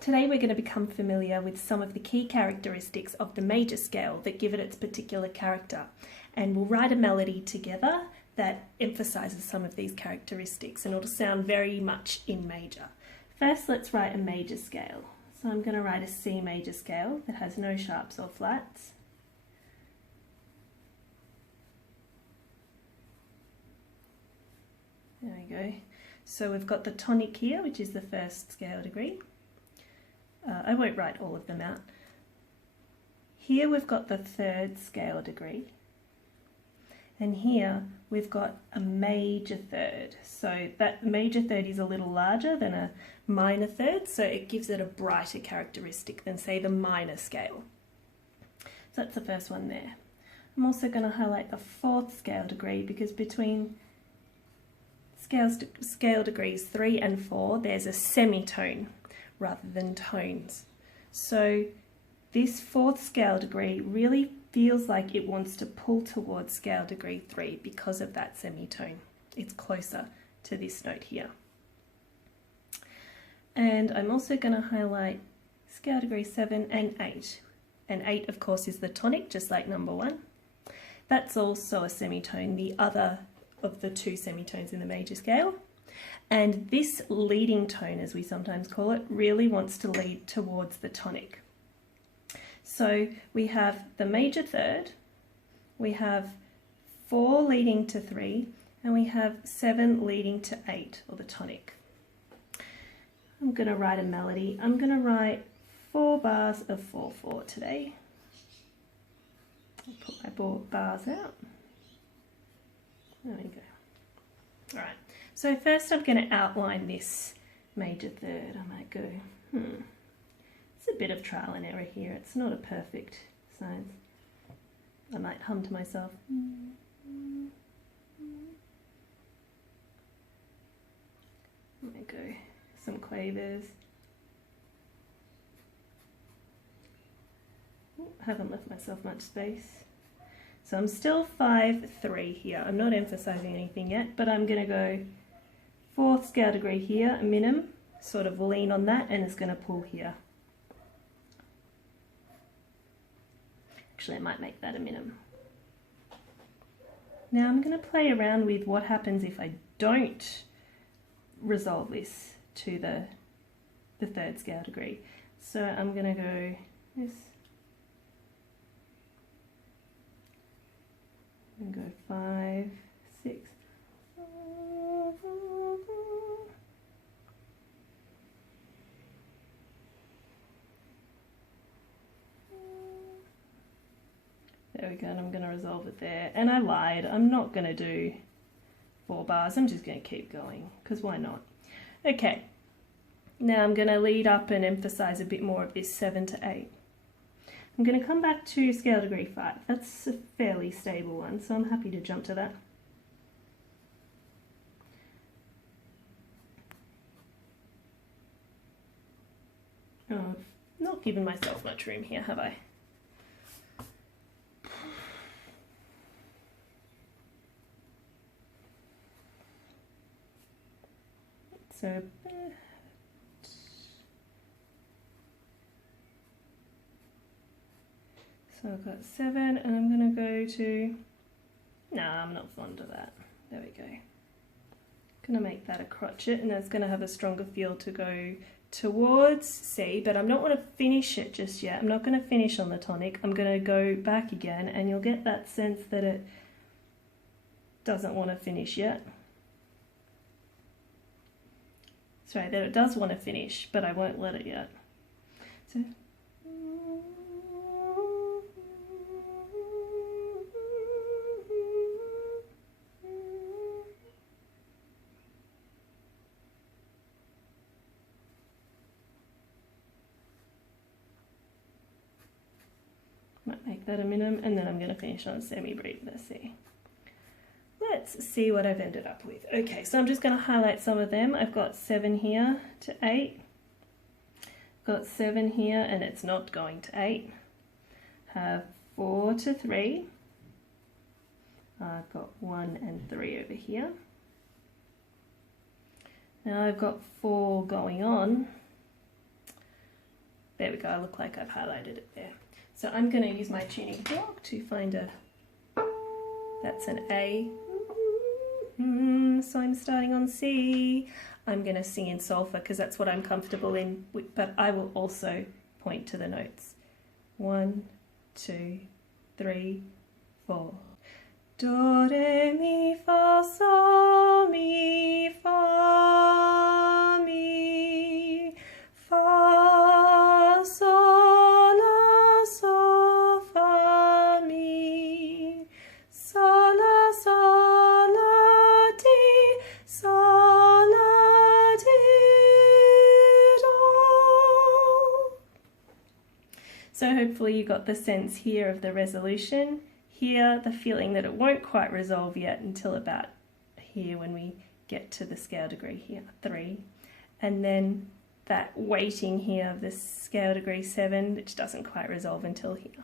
Today we're going to become familiar with some of the key characteristics of the major scale that give it its particular character, and we'll write a melody together that emphasises some of these characteristics, and it'll sound very much in major. First, let's write a major scale. So I'm going to write a C major scale that has no sharps or flats. There we go. So we've got the tonic here, which is the first scale degree. I won't write all of them out. Here we've got the third scale degree. And here we've got a major third. So that major third is a little larger than a minor third, so it gives it a brighter characteristic than, say, the minor scale. So that's the first one there. I'm also going to highlight the fourth scale degree because between scale degrees 3 and 4 there's a semitone rather than tones. So this fourth scale degree really feels like it wants to pull towards scale degree 3 because of that semitone. It's closer to this note here. And I'm also going to highlight scale degree 7 and 8. And 8 of course is the tonic, just like number 1. That's also a semitone, the other of the two semitones in the major scale. And this leading tone, as we sometimes call it, really wants to lead towards the tonic. So we have the major third, we have 4 leading to 3, and we have 7 leading to 8, or the tonic. I'm going to write a melody. I'm going to write 4 bars of 4/4 today. I'll put my bars out. There we go. All right. So first I'm going to outline this major third. I might go, it's a bit of trial and error here. It's not a perfect science. I might hum to myself. There we go. Some quavers. Haven't left myself much space. So I'm still 5/3 here. I'm not emphasising anything yet, but I'm going to go 4th scale degree here, a minim, sort of lean on that, and it's going to pull here. Actually, I might make that a minim. Now I'm going to play around with what happens if I don't resolve this to the 3rd scale degree. So I'm going to go this. And go 5, 6. There we go, and I'm going to resolve it there. And I lied, I'm not going to do 4 bars, I'm just going to keep going, because why not? Okay, now I'm going to lead up and emphasise a bit more of this 7 to 8. I'm going to come back to scale degree 5. That's a fairly stable one, so I'm happy to jump to that. Oh, I've not given myself much room here, have I? So I've got 7, and I'm going to go to, no, I'm not fond of that. There we go. Going to make that a crotchet, and that's going to have a stronger feel to go towards C, but I'm not want to finish it just yet. I'm not going to finish on the tonic. I'm going to go back again, and you'll get that sense that it doesn't want to finish yet. Sorry, that it does want to finish, but I won't let it yet. So. Might make that a minim, and then I'm going to finish on a semi-breathe with a C. Let's see what I've ended up with. Okay, so I'm just going to highlight some of them. I've got 7 here to 8. I've got 7 here, and it's not going to 8. Have 4 to 3. I've got 1 and 3 over here. Now I've got 4 going on. There we go, I look like I've highlighted it there. So I'm going to use my tuning block to find a, that's an A. So I'm starting on C. I'm going to sing in solfa because that's what I'm comfortable in, but I will also point to the notes. 1, 2, 3, 4. Do, re, mi, fa, sol, mi, fa, mi, fa, sol, la, sol, fa, mi, sol, la, sol, la, ti, sol, la, ti, do. So hopefully you got the sense here of the resolution. Here, the feeling that it won't quite resolve yet until about here when we get to the scale degree here, 3. And then that weighting here of the scale degree 7, which doesn't quite resolve until here.